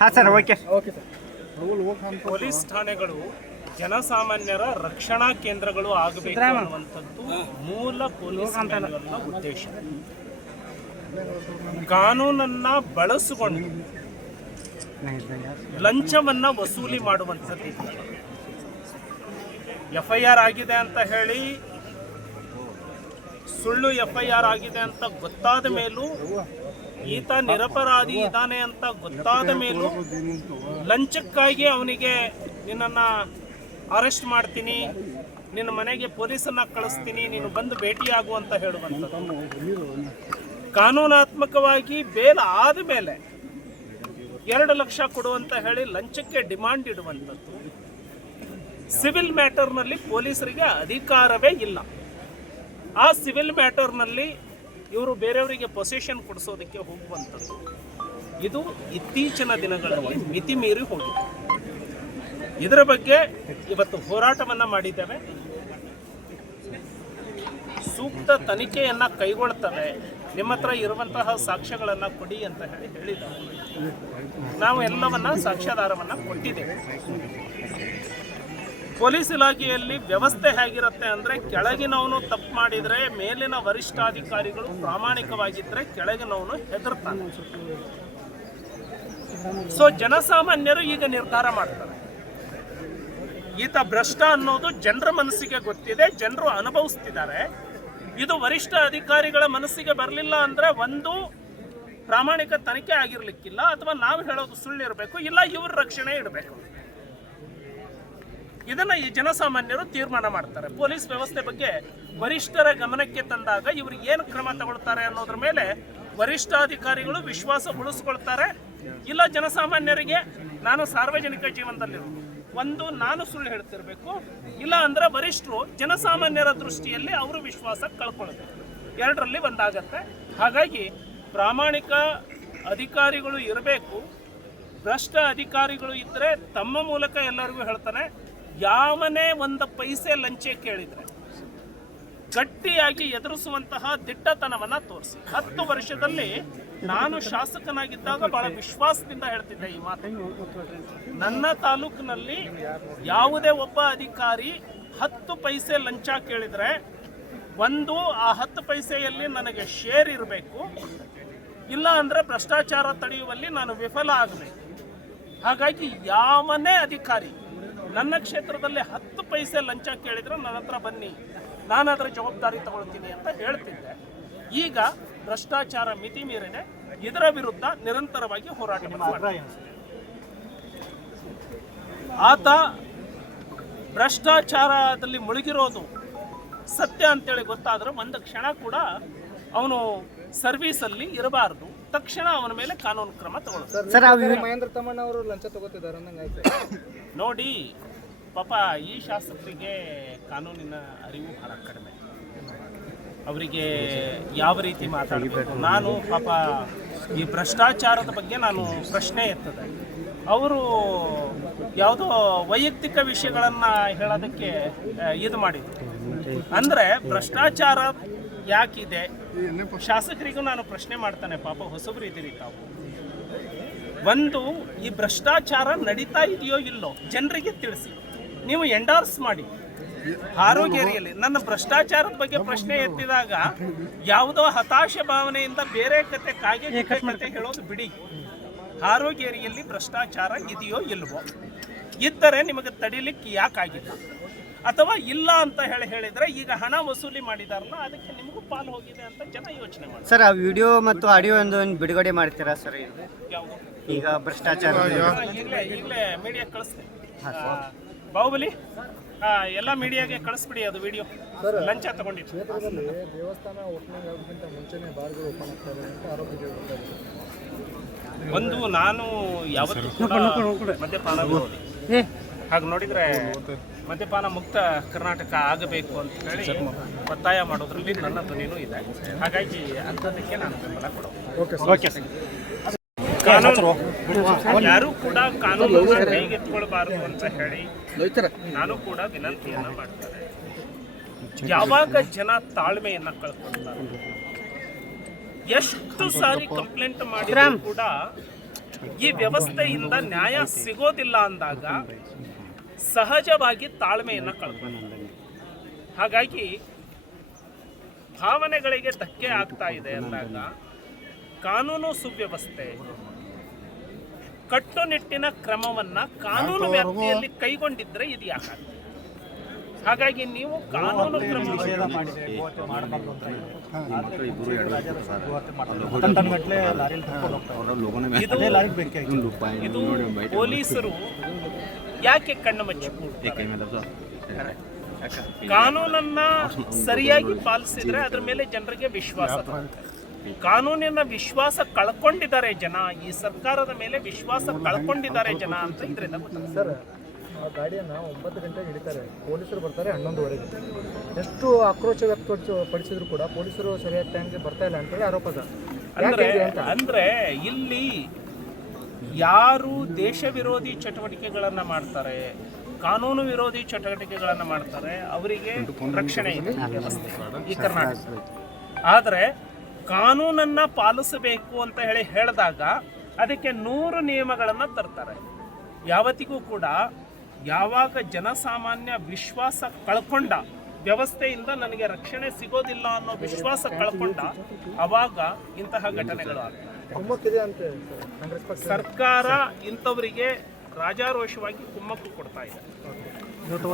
ಹಾಂ sir okay police ಠಾಣೆಗಳು ಜನಸಾಮಾನ್ಯರ ರಕ್ಷಣಾ ಕೇಂದ್ರಗಳು ಆಗಬೇಕು ಅನ್ನುವಂಥದ್ದು ಮೂಲ ಪೊಲೀಸ್ ಉದ್ದೇಶ. ಕಾನೂನನ್ನ ಬಳಸಿಕೊಂಡು ಲಂಚವನ್ನ ವಸೂಲಿ ಮಾಡುವಂಥದ್ದು ಎಫ್ ಐ ಆರ್ ಆಗಿದೆ ಅಂತ ಹೇಳಿ ಸುಳ್ಳು ಎಫ್ ಐ ಆರ್ ಆಗಿದೆ ಅಂತ ಗೊತ್ತಾದ ಮೇಲೂ ಈತ ನಿರಪರಾಧಿ ಇದ್ದಾನೆ ಅಂತ ಗೊತ್ತಾದ ಮೇಲೂ ಲಂಚಕ್ಕಾಗಿ ಅವನಿಗೆ ನಿನ್ನನ್ನು ಅರೆಸ್ಟ್ ಮಾಡ್ತೀನಿ, ನಿನ್ನ ಮನೆಗೆ ಪೊಲೀಸನ್ನ ಕಳಿಸ್ತೀನಿ, ನೀನು ಬಂದು ಭೇಟಿಯಾಗು ಅಂತ ಹೇಳುವಂಥದ್ದು. ಕಾನೂನಾತ್ಮಕವಾಗಿ ಬೇಲ್ ಆದ ಮೇಲೆ ಎರಡು ಲಕ್ಷ ಕೊಡುವಂತ ಹೇಳಿ ಲಂಚಕ್ಕೆ ಡಿಮಾಂಡ್ ಇಡುವಂಥದ್ದು. ಸಿವಿಲ್ ಮ್ಯಾಟರ್ನಲ್ಲಿ ಪೊಲೀಸರಿಗೆ ಅಧಿಕಾರವೇ ಇಲ್ಲ. ಆ ಸಿವಿಲ್ ಮ್ಯಾಟರ್ನಲ್ಲಿ ಇವರು ಬೇರೆಯವರಿಗೆ ಪೊಸಿಷನ್ ಕೊಡಿಸೋದಕ್ಕೆ ಹೋಗುವಂಥದ್ದು. ಇದು ಇತ್ತೀಚಿನ ದಿನಗಳಲ್ಲಿ ಮಿತಿ ಮೀರಿ ಹೋಗಿದೆ. ಇದರ ಬಗ್ಗೆ ಇವತ್ತು ಹೋರಾಟವನ್ನು ಮಾಡಿದ್ದೇವೆ. ಸೂಕ್ತ ತನಿಖೆಯನ್ನು ಕೈಗೊಳ್ತವೆ. ನಿಮ್ಮ ಹತ್ರ ಇರುವಂತಹ ಸಾಕ್ಷ್ಯಗಳನ್ನು ಕೊಡಿ ಅಂತ ಹೇಳಿ ಹೇಳಿದ್ದಾರೆ. ನಾವು ಎಲ್ಲವನ್ನ ಸಾಕ್ಷ್ಯಾಧಾರವನ್ನು ಕೊಟ್ಟಿದ್ದೇವೆ. ಪೊಲೀಸ್ ಇಲಾಖೆಯಲ್ಲಿ ವ್ಯವಸ್ಥೆ ಹೇಗಿರುತ್ತೆ ಅಂದ್ರೆ ಕೆಳಗಿನವನು ತಪ್ಪು ಮಾಡಿದ್ರೆ ಮೇಲಿನ ವರಿಷ್ಠಾಧಿಕಾರಿಗಳು ಪ್ರಾಮಾಣಿಕವಾಗಿದ್ದರೆ ಕೆಳಗಿನವನು ಹೆದರ್ತಾನೆ. ಸೊ ಜನಸಾಮಾನ್ಯರು ಈಗ ನಿರ್ಧಾರ ಮಾಡ್ತಾರೆ. ಈತ ಭ್ರಷ್ಟ ಅನ್ನೋದು ಜನರ ಮನಸ್ಸಿಗೆ ಗೊತ್ತಿದೆ, ಜನರು ಅನುಭವಿಸ್ತಿದ್ದಾರೆ. ಇದು ವರಿಷ್ಠ ಅಧಿಕಾರಿಗಳ ಮನಸ್ಸಿಗೆ ಬರಲಿಲ್ಲ ಅಂದ್ರೆ ಒಂದು ಪ್ರಾಮಾಣಿಕ ತನಿಖೆ ಆಗಿರ್ಲಿಕ್ಕಿಲ್ಲ ಅಥವಾ ನಾವು ಹೇಳೋದು ಸುಳ್ಳು ಇರಬೇಕು ಇಲ್ಲ ಇವ್ರ ರಕ್ಷಣೆ ಇಡಬೇಕು. ಇದನ್ನ ಈ ಜನಸಾಮಾನ್ಯರು ತೀರ್ಮಾನ ಮಾಡ್ತಾರೆ. ಪೊಲೀಸ್ ವ್ಯವಸ್ಥೆ ಬಗ್ಗೆ ವರಿಷ್ಠರ ಗಮನಕ್ಕೆ ತಂದಾಗ ಇವರು ಏನು ಕ್ರಮ ತಗೊಳ್ತಾರೆ ಅನ್ನೋದ್ರ ಮೇಲೆ ವರಿಷ್ಠಾಧಿಕಾರಿಗಳು ವಿಶ್ವಾಸ ಉಳಿಸ್ಕೊಳ್ತಾರೆ. ಇಲ್ಲ ಜನಸಾಮಾನ್ಯರಿಗೆ ನಾನು ಸಾರ್ವಜನಿಕ ಜೀವನದಲ್ಲಿರು ಒಂದು ನಾನು ಸುಳ್ಳು ಹೇಳ್ತಿರ್ಬೇಕು, ಇಲ್ಲ ಅಂದ್ರೆ ವರಿಷ್ಠರು ಜನಸಾಮಾನ್ಯರ ದೃಷ್ಟಿಯಲ್ಲಿ ಅವರು ವಿಶ್ವಾಸ ಕಳ್ಕೊಳ್ಬೇಕು ಎರಡರಲ್ಲಿ ಒಂದಾಗತ್ತೆ. ಹಾಗಾಗಿ ಪ್ರಾಮಾಣಿಕ ಅಧಿಕಾರಿಗಳು ಇರಬೇಕು, ಭ್ರಷ್ಟ ಅಧಿಕಾರಿಗಳು ಇದ್ದರೆ ತಮ್ಮ ಮೂಲಕ ಎಲ್ಲರಿಗೂ ಹೇಳ್ತಾನೆ ಯಾವನೇ ಒಂದು ಪೈಸೆ ಲಂಚೆ ಕೇಳಿದ್ರೆ ಗಟ್ಟಿಯಾಗಿ ಎದುರಿಸುವಂತಹ ದಿಟ್ಟತನವನ್ನ ತೋರಿಸಿ. ಹತ್ತು ವರ್ಷದಲ್ಲಿ ನಾನು ಶಾಸಕನಾಗಿದ್ದಾಗ ಬಹಳ ವಿಶ್ವಾಸದಿಂದ ಹೇಳ್ತಿದ್ದೆ ಈ ಮಾತು. ನನ್ನ ತಾಲೂಕಿನಲ್ಲಿ ಯಾವುದೇ ಒಬ್ಬ ಅಧಿಕಾರಿ ಹತ್ತು ಪೈಸೆ ಲಂಚ ಕೇಳಿದ್ರೆ ಒಂದು ಆ ಹತ್ತು ಪೈಸೆಯಲ್ಲಿ ನನಗೆ ಶೇರ್ ಇರಬೇಕು. ಇಲ್ಲ ಅಂದ್ರೆ ಭ್ರಷ್ಟಾಚಾರ ತಡೆಯುವಲ್ಲಿ ನಾನು ವಿಫಲ ಆಗಬೇಕು. ಹಾಗಾಗಿ ಯಾವನೇ ಅಧಿಕಾರಿ ನನ್ನ ಕ್ಷೇತ್ರದಲ್ಲಿ ಹತ್ತು ಪೈಸೆ ಲಂಚ ಕೇಳಿದ್ರೆ ನನ್ನ ಹತ್ರ ಬನ್ನಿ ನಾನು ಅದರ ಜವಾಬ್ದಾರಿ ತಗೊಳ್ತೀನಿ ಅಂತ ಹೇಳ್ತಿದ್ದೆ. ಈಗ ಭ್ರಷ್ಟಾಚಾರ ಮಿತಿ ಮೀರಿದೆ. ಇದರ ವಿರುದ್ಧ ನಿರಂತರವಾಗಿ ಹೋರಾಟ ಆತ ಭ್ರಷ್ಟಾಚಾರದಲ್ಲಿ ಮುಳುಗಿರೋದು ಸತ್ಯ ಅಂತೇಳಿ ಗೊತ್ತಾದರೂ ಒಂದು ಕ್ಷಣ ಕೂಡ ಅವನು ಸರ್ವೀಸಲ್ಲಿ ಇರಬಾರದು. ತಕ್ಷಣ ಅವನ ಮೇಲೆ ಕಾನೂನು ಕ್ರಮ ತಗೊಳ್ಳುತ್ತೆ. ಸರ್ ಅವು ಮಹೇಂದ್ರ ತಮ್ಮಣ್ಣ ಅವರು ಲಂಚ ತಗೋತಿದ್ದಾರೆ ನೋಡಿ ಪಾಪ ಈ ಶಾಸಕರಿಗೆ ಕಾನೂನಿನ ಅರಿವು ಬಹಳ ಕಡಿಮೆ. ಅವರಿಗೆ ಯಾವ ರೀತಿ ಮಾತಾಡಬೇಕು? ನಾನು ಪಾಪ ಈ ಭ್ರಷ್ಟಾಚಾರದ ಬಗ್ಗೆ ನಾನು ಪ್ರಶ್ನೆ ಎತ್ತದೆ. ಅವರು ಯಾವುದೋ ವೈಯಕ್ತಿಕ ವಿಷಯಗಳನ್ನು ಹೇಳೋದಕ್ಕೆ ಇದು ಮಾಡಿದ್ರು. ಅಂದರೆ ಭ್ರಷ್ಟಾಚಾರ ಯಾಕಿದೆ? ಶಾಸಕರಿಗೂ ನಾನು ಪ್ರಶ್ನೆ ಮಾಡ್ತಾನೆ ಪಾಪ ಹೊಸಬರು ಇದ್ದೀರಿ ತಾವು. ಒಂದು ಈ ಭ್ರಷ್ಟಾಚಾರ ನಡೀತಾ ಇದೆಯೋ ಇಲ್ಲೋ ಜನರಿಗೆ ತಿಳಿಸಿ. ನೀವು ಎಂಡಾರ್ಸ್ ಮಾಡಿ. ಆರೋಗ್ಯರಿಯಲ್ಲಿ ನನ್ನ ಭ್ರಷ್ಟಾಚಾರದ ಬಗ್ಗೆ ಪ್ರಶ್ನೆ ಎತ್ತಿದಾಗ ಯಾವುದೋ ಹತಾಶೆ ಭಾವನೆಯಿಂದ ಬೇರೆ ಕತೆ ಕಾಗೆ ಕತೆ ಹೇಳೋದು ಬಿಡಿ. ಆರೋಗ್ಯರಿಯಲ್ಲಿ ಭ್ರಷ್ಟಾಚಾರ ಇದೆಯೋ ಇಲ್ವೋ? ಇದ್ದರೆ ನಿಮಗೆ ತಡಿಲಿಕ್ಕೆ ಯಾಕಾಗಿಲ್ಲ? ಅಥವಾ ಇಲ್ಲ ಅಂತ ಹೇಳಿ ಹೇಳಿದ್ರೆ ಈಗ ಹಣ ವಸೂಲಿ ಮಾಡಿದಾರಲ್ಲ ಅದಕ್ಕೆ ನಿಮಗೂ ಪಾಲು ಹೋಗಿದೆ ಅಂತ ಜನ ಯೋಚನೆ ಮಾಡ್ತಾರೆ. ಸರ್ ಆ ವಿಡಿಯೋ ಮತ್ತು ಆಡಿಯೋ ಒಂದು ಬಿಡುಗಡೆ ಮಾಡ್ತೀರಾ ಸರ್ ಇದು? ಈಗ ಭ್ರಷ್ಟಾಚಾರ ಈಗಲೇ ಈಗಲೇ ಮೀಡಿಯಾ ಕಳಿಸ್ತೀನಿ. ಬಾಹುಬಲಿ ಎಲ್ಲ ಮೀಡಿಯಾಗೆ ಕಳಿಸ್ಬಿಡಿ ಅದು ವಿಡಿಯೋ. ಲಂಚ ತಗೊಂಡಿದ್ದೀವಿ ದೇವಸ್ಥಾನ ಓಪನಿಂಗ್ ಆಗೋದಕ್ಕಿಂತ ಮುಂಚೆನೇ ಬಾರ್ಗಳು ಓಪನ್ ಆಗ್ತವೆ ಅಂತ ಆರೋಗ್ಯ ಒಂದು ನಾನು ಯಾವತ್ತೂ ಮಧ್ಯ ಮದ್ಯಪಾನ ಹಾಗೆ ನೋಡಿದ್ರೆ ಮದ್ಯಪಾನ ಮುಕ್ತ ಕರ್ನಾಟಕ ಆಗಬೇಕು ಅಂತ ಹೇಳಿ ಒತ್ತಾಯ ಮಾಡೋದ್ರಲ್ಲಿ ನನ್ನ ಧ್ವನಿನೂ ಇದೆ. ಹಾಗಾಗಿ ಅಂಥದ್ದಕ್ಕೆ ನಾನು ಬೆಂಬಲ ಕೊಡೋದು. ಓಕೆ ಕಾನೂನು ಯಾರು ಕೂಡ ಕಾನೂನು ಕೈಗೆತ್ಕೊಳ್ಬಾರದು ಅಂತ ಹೇಳಿ ನಾನು ಕೂಡ ವಿನಂತಿಯನ್ನ ಮಾಡ್ತಾರೆ ಯಾವಾಗ ಜನ ತಾಳ್ಮೆಯನ್ನ ಕಳ್ಕೊಳ್ತಾರೆ ಎಷ್ಟು ಸಾರಿ ಕಂಪ್ಲೇಂಟ್ ಮಾಡಿದ್ರು ಕೂಡ ಈ ವ್ಯವಸ್ಥೆಯಿಂದ ನ್ಯಾಯ ಸಿಗೋದಿಲ್ಲ ಅಂದಾಗ ಸಹಜವಾಗಿ ತಾಳ್ಮೆಯನ್ನು ಕಳ್ಕೊಂಡು ಹಾಗಾಗಿ ಭಾವನೆಗಳಿಗೆ ಧಕ್ಕೆ ಆಗ್ತಾ ಇದೆ ಅಂದಾಗ ಕಾನೂನು ಸುವ್ಯವಸ್ಥೆ ಕಟ್ಟುನಿಟ್ಟಿನ ಕ್ರಮವನ್ನ ಕಾನೂನು ವ್ಯಾಪ್ತಿಯಲ್ಲಿ ಕೈಗೊಂಡಿದ್ರೆ ಇದು ಯಾಕಾಗ್ತದೆ ಹಾಗಾಗಿ ನೀವು ಕಾನೂನು ಕ್ರಮ ಇದು ಇದು ಪೊಲೀಸರು ಯಾಕೆ ಕಣ್ಣು ಮಚ್ಚಿ? ಕಾನೂನನ್ನ ಸರಿಯಾಗಿ ಪಾಲಿಸಿದ್ರೆ ಅದ್ರ ಮೇಲೆ ಜನರಿಗೆ ವಿಶ್ವಾಸ ಬರುತ್ತೆ. ಕಾನೂನಿನ ವಿಶ್ವಾಸ ಕಳ್ಕೊಂಡಿದ್ದಾರೆ ಜನ ಈ ಸರ್ಕಾರದ ಮೇಲೆ ವಿಶ್ವಾಸ ಕಳ್ಕೊಂಡಿದ್ದಾರೆ ಜನ ಅಂತ ಇದರಿಂದ. ಸರ್ ಆ ಗಾಡಿಯನ್ನು ಒಂಬತ್ತು ಗಂಟೆಗೆ ಹಿಡಿತಾರೆ. ಪೊಲೀಸರು ಬರ್ತಾರೆ ಹನ್ನೊಂದುವರೆಗೆ. ಎಷ್ಟು ಆಕ್ರೋಶ ವ್ಯಕ್ತಪಡಿಸಿದ್ರು ಕೂಡ ಪೊಲೀಸರು ಸರಿಯಾದ ಟೈಮ್ಗೆ ಬರ್ತಾ ಇಲ್ಲ ಅಂತೇಳಿ ಆರೋಪ ಅಂದ್ರೆ ಇಲ್ಲಿ ಯಾರು ದೇಶ ವಿರೋಧಿ ಚಟುವಟಿಕೆಗಳನ್ನು ಮಾಡ್ತಾರೆ, ಕಾನೂನು ವಿರೋಧಿ ಚಟುವಟಿಕೆಗಳನ್ನು ಮಾಡ್ತಾರೆ, ಅವರಿಗೆ ರಕ್ಷಣೆ ಇದೆ ವ್ಯವಸ್ಥೆ, ಈ ಕರ್ನಾಟಕ. ಆದರೆ ಕಾನೂನನ್ನು ಪಾಲಿಸಬೇಕು ಅಂತ ಹೇಳಿ ಹೇಳಿದಾಗ ಅದಕ್ಕೆ ನೂರು ನಿಯಮಗಳನ್ನು ತರ್ತಾರೆ. ಯಾವತ್ತಿಗೂ ಕೂಡ ಯಾವಾಗ ಜನಸಾಮಾನ್ಯ ವಿಶ್ವಾಸ ಕಳ್ಕೊಂಡ, ವ್ಯವಸ್ಥೆಯಿಂದ ನನಗೆ ರಕ್ಷಣೆ ಸಿಗೋದಿಲ್ಲ ಅನ್ನೋ ವಿಶ್ವಾಸ ಕಳ್ಕೊಂಡ, ಅವಾಗ ಇಂತಹ ಘಟನೆಗಳು ಆಗ್ತವೆ. ಕುಮ್ಮಕ್ಕಿದೆ ಅಂತ ಸರ್. ಕಾಂಗ್ರೆಸ್ ಸರ್ಕಾರ ಇಂಥವರಿಗೆ ರಾಜಾರೋಷವಾಗಿ ಕುಮ್ಮಕ್ಕು ಕೊಡ್ತಾ ಇದೆ. ಇವತ್ತು